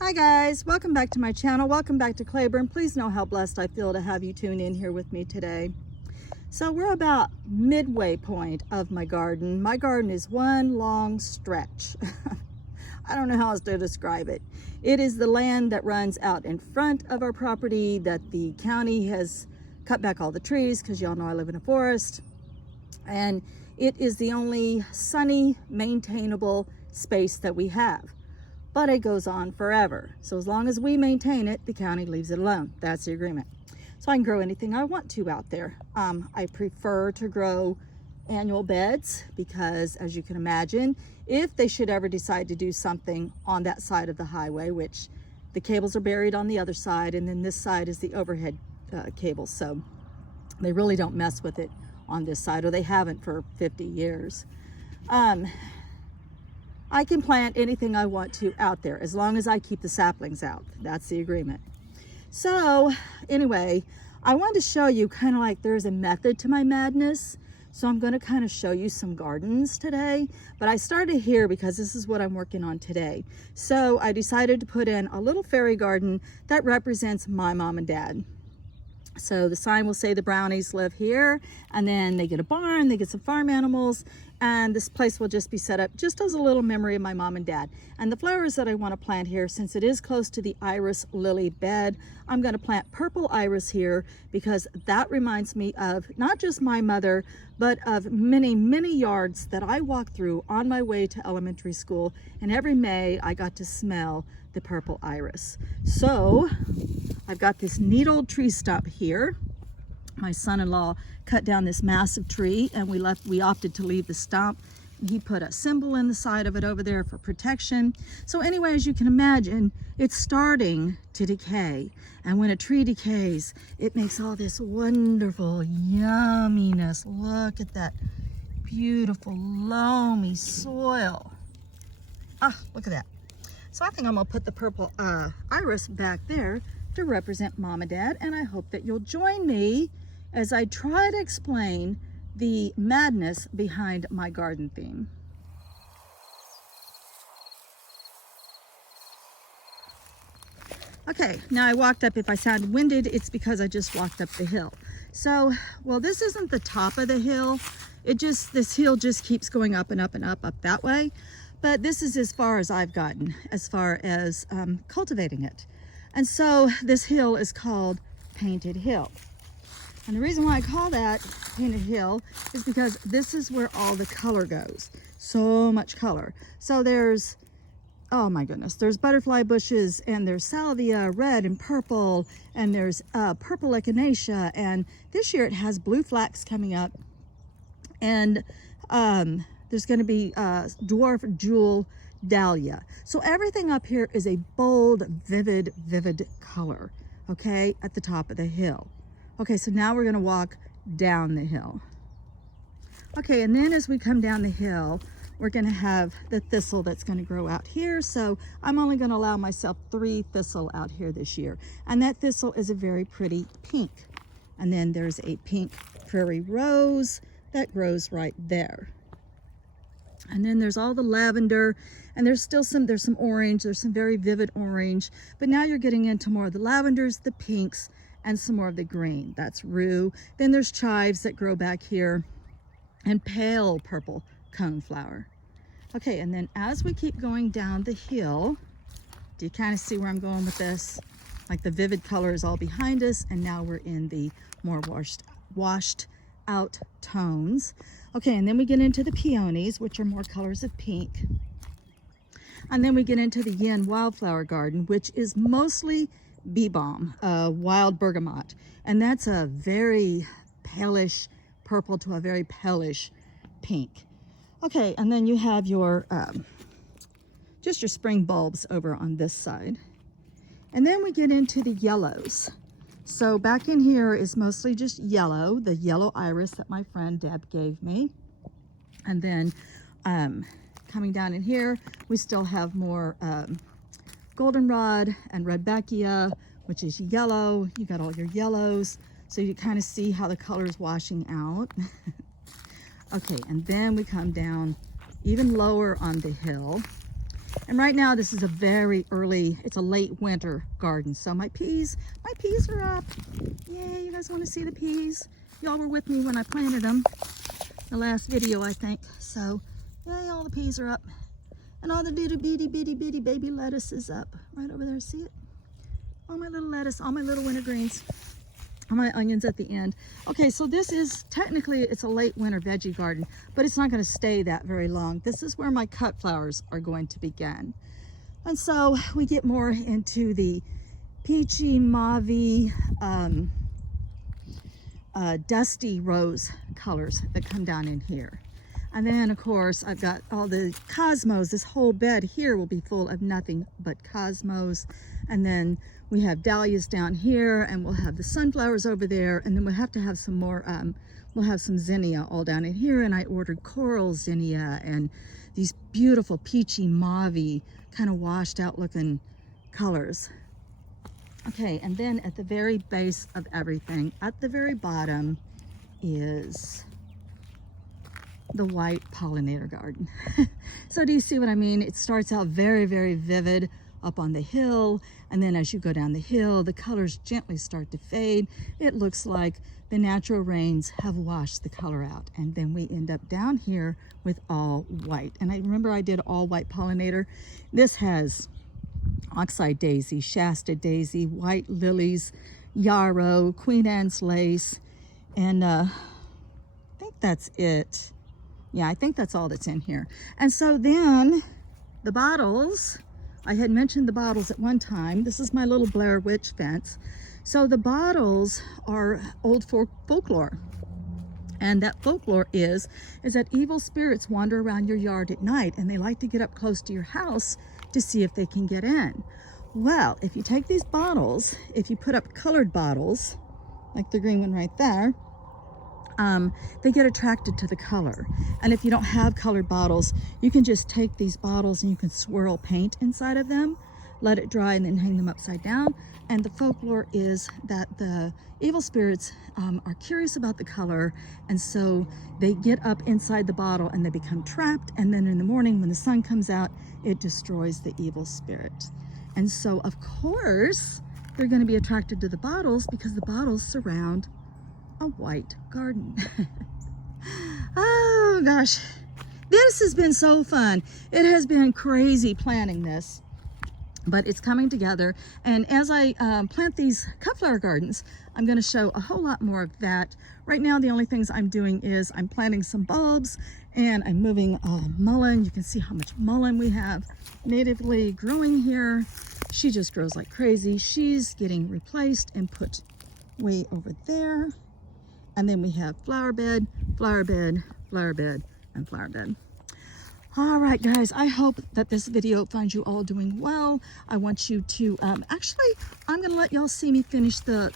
Hi guys, welcome back to my channel. Welcome back to Claiborne. Please know how blessed I feel to have you tune in here with me today. So we're about midway point of my garden. My garden is one long stretch. I don't know how else to describe it. It is the land that runs out in front of our property that the county has cut back all the trees because y'all know I live in a forest. And it is the only sunny, maintainable space that we have. But it goes on forever. So as long as we maintain it, the county leaves it alone. That's the agreement. So I can grow anything I want to out there. I prefer to grow annual beds because, as you can imagine, if they should ever decide to do something on that side of the highway, which the cables are buried on the other side, and then this side is the overhead cables. So they really don't mess with it on this side, or they haven't for 50 years. I can plant anything I want to out there as long as I keep the saplings out. That's the agreement. So anyway, I wanted to show you kind of like there's a method to my madness. So I'm going to kind of show you some gardens today, but I started here because this is what I'm working on today. So I decided to put in a little fairy garden that represents my mom and dad. So the sign will say the Brownies live here, and then they get a barn, they get some farm animals, and this place will just be set up just as a little memory of my mom and dad. And the flowers that I want to plant here, since it is close to the iris lily bed, I'm going to plant purple iris here because that reminds me of not just my mother, but of many, many yards that I walked through on my way to elementary school. And every May I got to smell the purple iris. So I've got this neat old tree stump here. My son-in-law cut down this massive tree, and we opted to leave the stump. He put a symbol in the side of it over there for protection. So anyway, as you can imagine, it's starting to decay. And when a tree decays, it makes all this wonderful yumminess. Look at that beautiful loamy soil. Ah, look at that. So I think I'm gonna put the purple iris back there to represent mom and dad, and I hope that you'll join me as I try to explain the madness behind my garden theme. Okay, now I walked up. If I sound winded, it's because I just walked up the hill. So, well, this isn't the top of the hill. This hill just keeps going up and up and up that way. But this is as far as I've gotten, as far as cultivating it. And so this hill is called Painted Hill. And the reason why I call that Painted Hill is because this is where all the color goes. So much color. So there's, oh my goodness, there's butterfly bushes, and there's salvia, red and purple, and there's purple echinacea, and this year it has blue flax coming up, and there's going to be dwarf jewel dahlia. So everything up here is a bold, vivid color, okay, at the top of the hill. Okay, so now we're going to walk down the hill. Okay, and then as we come down the hill, we're going to have the thistle that's going to grow out here. So I'm only going to allow myself 3 thistle out here this year. And that thistle is a very pretty pink. And then there's a pink prairie rose that grows right there. And then there's all the lavender, and there's some orange, there's some very vivid orange, but now you're getting into more of the lavenders, the pinks, and some more of the green. That's rue. Then there's chives that grow back here, and pale purple coneflower. Okay, and then as we keep going down the hill, do you kind of see where I'm going with this? Like the vivid color is all behind us, and now we're in the more washed out tones. Okay, and then we get into the peonies, which are more colors of pink. And then we get into the yin wildflower garden, which is mostly bee balm, wild bergamot. And that's a very palish purple to a very palish pink. Okay, and then you have your, just your spring bulbs over on this side. And then we get into the yellows. So back in here is mostly just yellow, the yellow iris that my friend Deb gave me. And then coming down in here, we still have more goldenrod and rudbeckia, which is yellow. You got all your yellows. So you kind of see how the color is washing out. Okay, and then we come down even lower on the hill. And right now this is a very early, it's a late winter garden. So my peas are up. Yay, you guys want to see the peas? Y'all were with me when I planted them. The last video, I think. So, yay, all the peas are up. And all the little bitty baby lettuce is up. Right over there, see it? All my little lettuce, all my little winter greens. All my onions at the end. Okay, so this is, technically it's a late winter veggie garden, but it's not gonna stay that very long. This is where my cut flowers are going to begin. And so we get more into the peachy, mauve, dusty rose colors that come down in here. And then of course I've got all the cosmos. This whole bed here will be full of nothing but cosmos. And then we have dahlias down here, and we'll have the sunflowers over there, and then we'll have to have some more, we'll have some zinnia all down in here. And I ordered coral zinnia and these beautiful peachy mauve kind of washed out looking colors. Okay, and then at the very base of everything, at the very bottom, is the white pollinator garden. So do you see what I mean? It starts out very, very vivid up on the hill, and then as you go down the hill, the colors gently start to fade. It looks like the natural rains have washed the color out, and then we end up down here with all white. And I remember I did all white pollinator. This has oxeye daisy, Shasta daisy, white lilies, yarrow, Queen Anne's lace, and I think that's it. Yeah, I think that's all that's in here. And so then the bottles, I had mentioned the bottles at one time. This is my little Blair Witch fence. So the bottles are old folklore. And that folklore is that evil spirits wander around your yard at night, and they like to get up close to your house to see if they can get in. Well, if you take these bottles, if you put up colored bottles, like the green one right there, they get attracted to the color. And if you don't have colored bottles, you can just take these bottles and you can swirl paint inside of them, let it dry, and then hang them upside down. And the folklore is that the evil spirits are curious about the color, and so they get up inside the bottle and they become trapped, and then in the morning when the sun comes out, it destroys the evil spirit. And so of course they're going to be attracted to the bottles because the bottles surround a white garden. Oh gosh, this has been so fun. It has been crazy planning this, but it's coming together. And as I plant these cut flower gardens, I'm going to show a whole lot more of that. Right now the only things I'm doing is I'm planting some bulbs, and I'm moving mullein. You can see how much mullein we have natively growing here. She just grows like crazy. She's getting replaced and put way over there. And then we have flower bed, flower bed, flower bed, and flower bed. All right, guys, I hope that this video finds you all doing well. I want you to, actually, I'm gonna let y'all see me finish the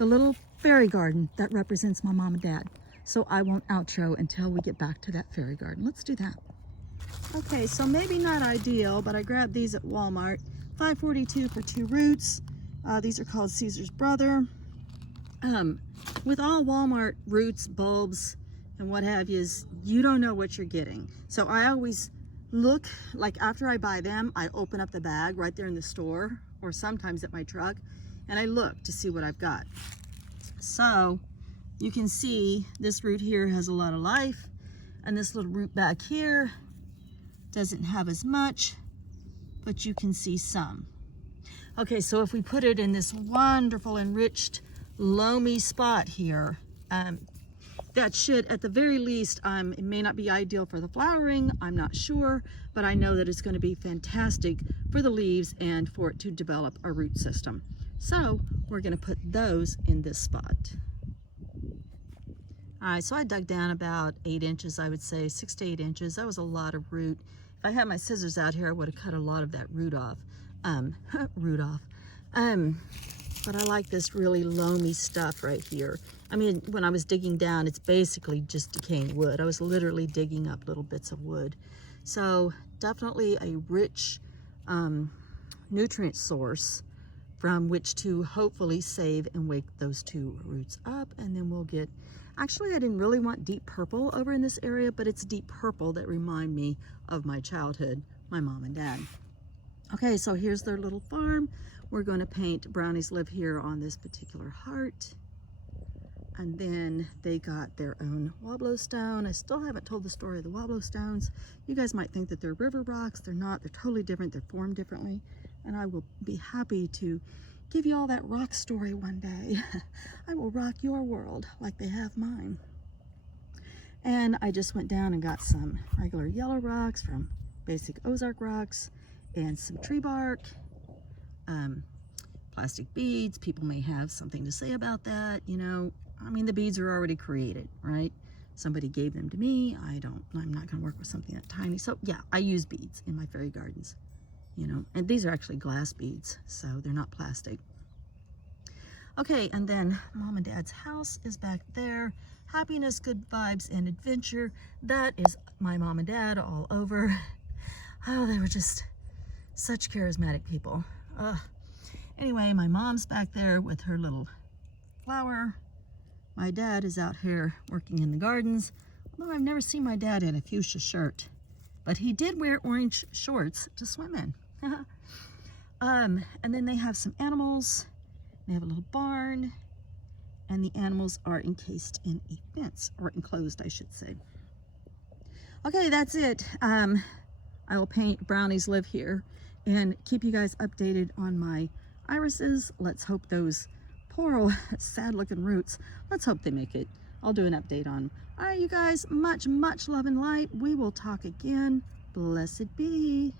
little fairy garden that represents my mom and dad. So I won't outro until we get back to that fairy garden. Let's do that. Okay, so maybe not ideal, but I grabbed these at Walmart. $5.42 for 2 roots. These are called Caesar's Brother. With all Walmart roots, bulbs, and what have yous, you don't know what you're getting. So I always look, like after I buy them, I open up the bag right there in the store, or sometimes at my truck, and I look to see what I've got. So you can see this root here has a lot of life, and this little root back here doesn't have as much, but you can see some. Okay, so if we put it in this wonderful enriched loamy spot here, that should, at the very least, it may not be ideal for the flowering, I'm not sure, but I know that it's going to be fantastic for the leaves and for it to develop a root system. So we're going to put those in this spot. All right, so I dug down about 8 inches, I would say 6 to 8 inches. That was a lot of root. If I had my scissors out here, I would have cut a lot of that root off. But I like this really loamy stuff right here. I mean, when I was digging down, it's basically just decaying wood. I was literally digging up little bits of wood. So definitely a rich nutrient source from which to hopefully save and wake those 2 roots up. And then we'll get, actually I didn't really want deep purple over in this area, but it's deep purple that remind me of my childhood my mom and dad. Okay, so here's their little farm. We're going to paint Brownies live here on this particular heart. And then they got their own Wobblo stone. I still haven't told the story of the Wobblo stones. You guys might think that they're river rocks. They're not. They're totally different. They're formed differently. And I will be happy to give you all that rock story one day. I will rock your world like they have mine. And I just went down and got some regular yellow rocks from Basic Ozark Rocks and some tree bark, plastic beads. People may have something to say about that, you know. I mean, the beads are already created, right? Somebody gave them to me. I'm not gonna work with something that tiny. So yeah, I use beads in my fairy gardens, you know, and these are actually glass beads, so they're not plastic. Okay, and then mom and dad's house is back there. Happiness, good vibes, and adventure. That is my mom and dad all over. Oh, they were just such charismatic people. Anyway, my mom's back there with her little flower. My dad is out here working in the gardens. Although I've never seen my dad in a fuchsia shirt, but he did wear orange shorts to swim in. And then they have some animals. They have a little barn, and the animals are encased in a fence, or enclosed, I should say. Okay, that's it. I will paint Brownies live here and keep you guys updated on my irises. Let's hope those poor sad looking roots, let's hope they make it. I'll do an update on them. All right, you guys, much love and light. We will talk again. Blessed be.